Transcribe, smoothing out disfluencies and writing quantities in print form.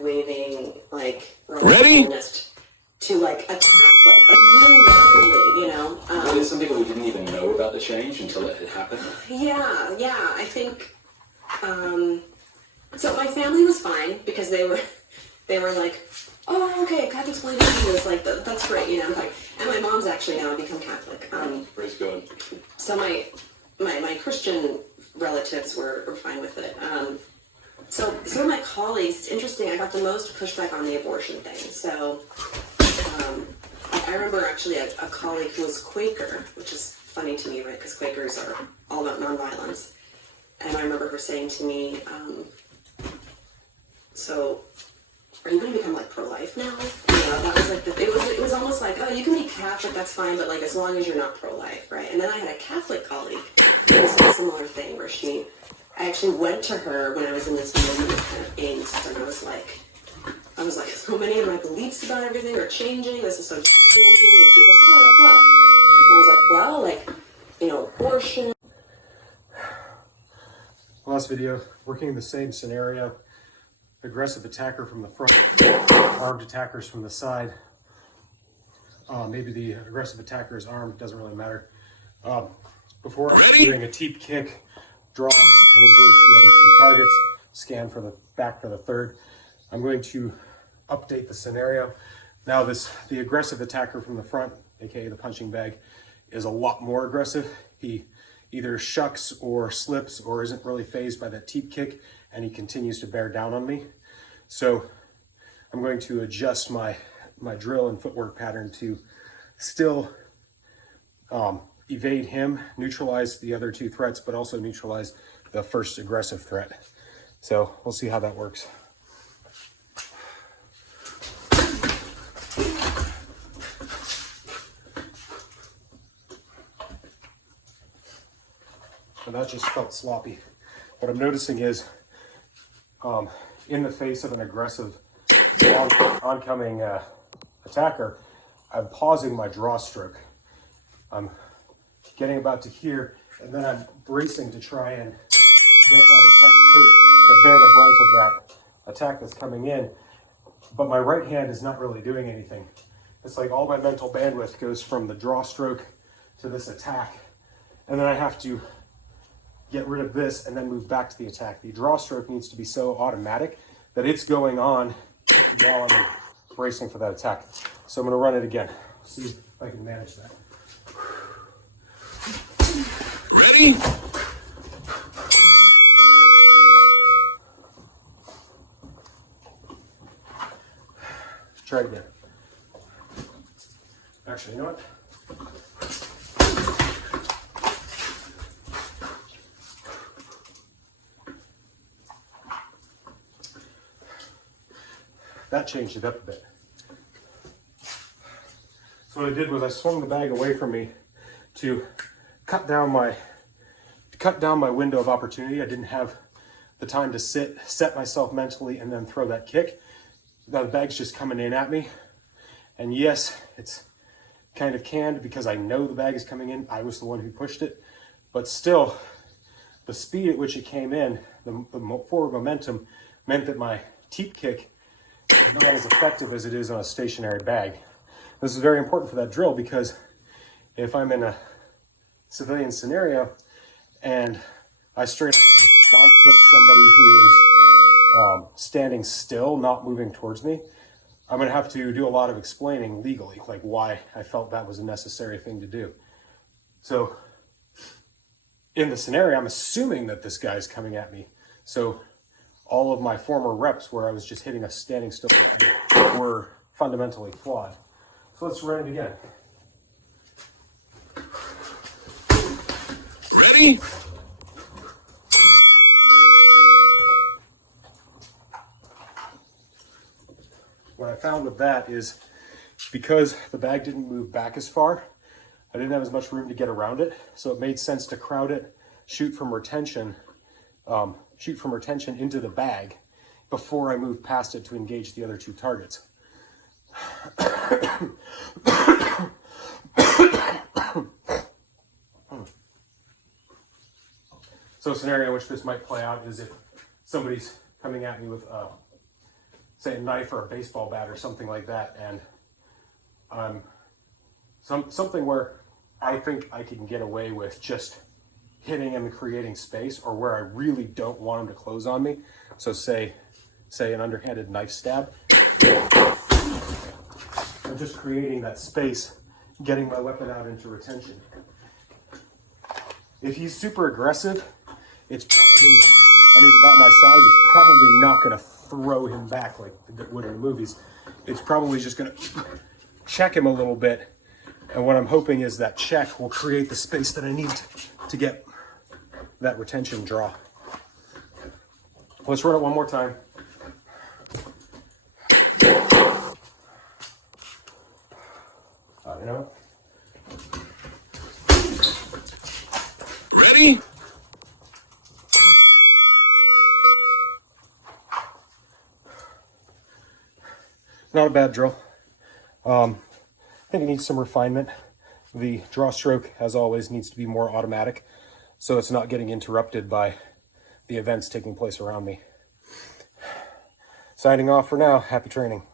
flag waving, like, revolutionist to like a Catholic, like really rapidly, you know. Really something we didn't even know about the change until it had happened? Yeah, I think, so my family was fine because they were like, oh, okay, Catholics believe in Jesus, like, that's great, you know, like, and my mom's actually now become Catholic. Praise God. So my Christian relatives were fine with it. So some of my colleagues, it's interesting, I got the most pushback on the abortion thing. So I remember actually a colleague who was Quaker, which is funny to me, right, because Quakers are all about nonviolence. And I remember her saying to me, so are you going to become like pro-life now? You know, that was like it was almost like, oh, you can be Catholic, that's fine, but like as long as you're not pro-life, right? And then I had a Catholic colleague who said a similar thing where I actually went to her when I was in this moment of kind of angst, and I was like, so many of my beliefs about everything are changing. This is so daunting. And she's like, oh, like what? And I was like, well, like, you know, abortion. Last video, working the same scenario. Aggressive attacker from the front, armed attackers from the side. Maybe the aggressive attacker is armed, doesn't really matter. Before doing a Teep kick, draw and engage the other two targets, scan for the back for the third. I'm going to update the scenario. Now the aggressive attacker from the front, aka the punching bag, is a lot more aggressive. He either shucks or slips or isn't really phased by that Teep kick, and he continues to bear down on me. So I'm going to adjust my drill and footwork pattern to still evade him, neutralize the other two threats, but also neutralize the first aggressive threat. So we'll see how that works. And that just felt sloppy. What I'm noticing is, in the face of an aggressive oncoming attacker, I'm pausing my draw stroke. I'm getting about to here, and then I'm bracing to try and get to bear the brunt of that attack that's coming in. But my right hand is not really doing anything. It's like all my mental bandwidth goes from the draw stroke to this attack, and then I have to get rid of this and then move back to the attack. The draw stroke needs to be so automatic that it's going on while I'm bracing for that attack. So I'm going to run it again. See if I can manage that. Ready? Try it again. Actually, you know what? That changed it up a bit. So what I did was I swung the bag away from me to cut down my window of opportunity. I didn't have the time to set myself mentally, and then throw that kick. Now the bag's just coming in at me. And yes, it's kind of canned because I know the bag is coming in. I was the one who pushed it. But still, the speed at which it came in, the forward momentum, meant that my Teep kick not as effective as it is on a stationary bag. This is very important for that drill, because if I'm in a civilian scenario and I straight stomp kick somebody who is standing still, not moving towards me, I'm going to have to do a lot of explaining legally, like why I felt that was a necessary thing to do. So in the scenario, I'm assuming that this guy's coming at me. So all of my former reps where I was just hitting a standing still were fundamentally flawed. So let's run it again. Ready? What I found with that is, because the bag didn't move back as far, I didn't have as much room to get around it. So it made sense to crowd it, shoot from retention into the bag before I move past it to engage the other two targets. So a scenario in which this might play out is if somebody's coming at me with say a knife or a baseball bat or something like that, and something where I think I can get away with just hitting him and creating space, or where I really don't want him to close on me. So say an underhanded knife stab. I'm just creating that space, getting my weapon out into retention. If he's super aggressive, and he's about my size, it's probably not going to throw him back like it would in the movies. It's probably just going to check him a little bit. And what I'm hoping is that check will create the space that I need to get that retention draw. Let's run it one more time. You know? Ready? Not a bad drill. I think it needs some refinement. The draw stroke, as always, needs to be more automatic, so it's not getting interrupted by the events taking place around me. Signing off for now. Happy training.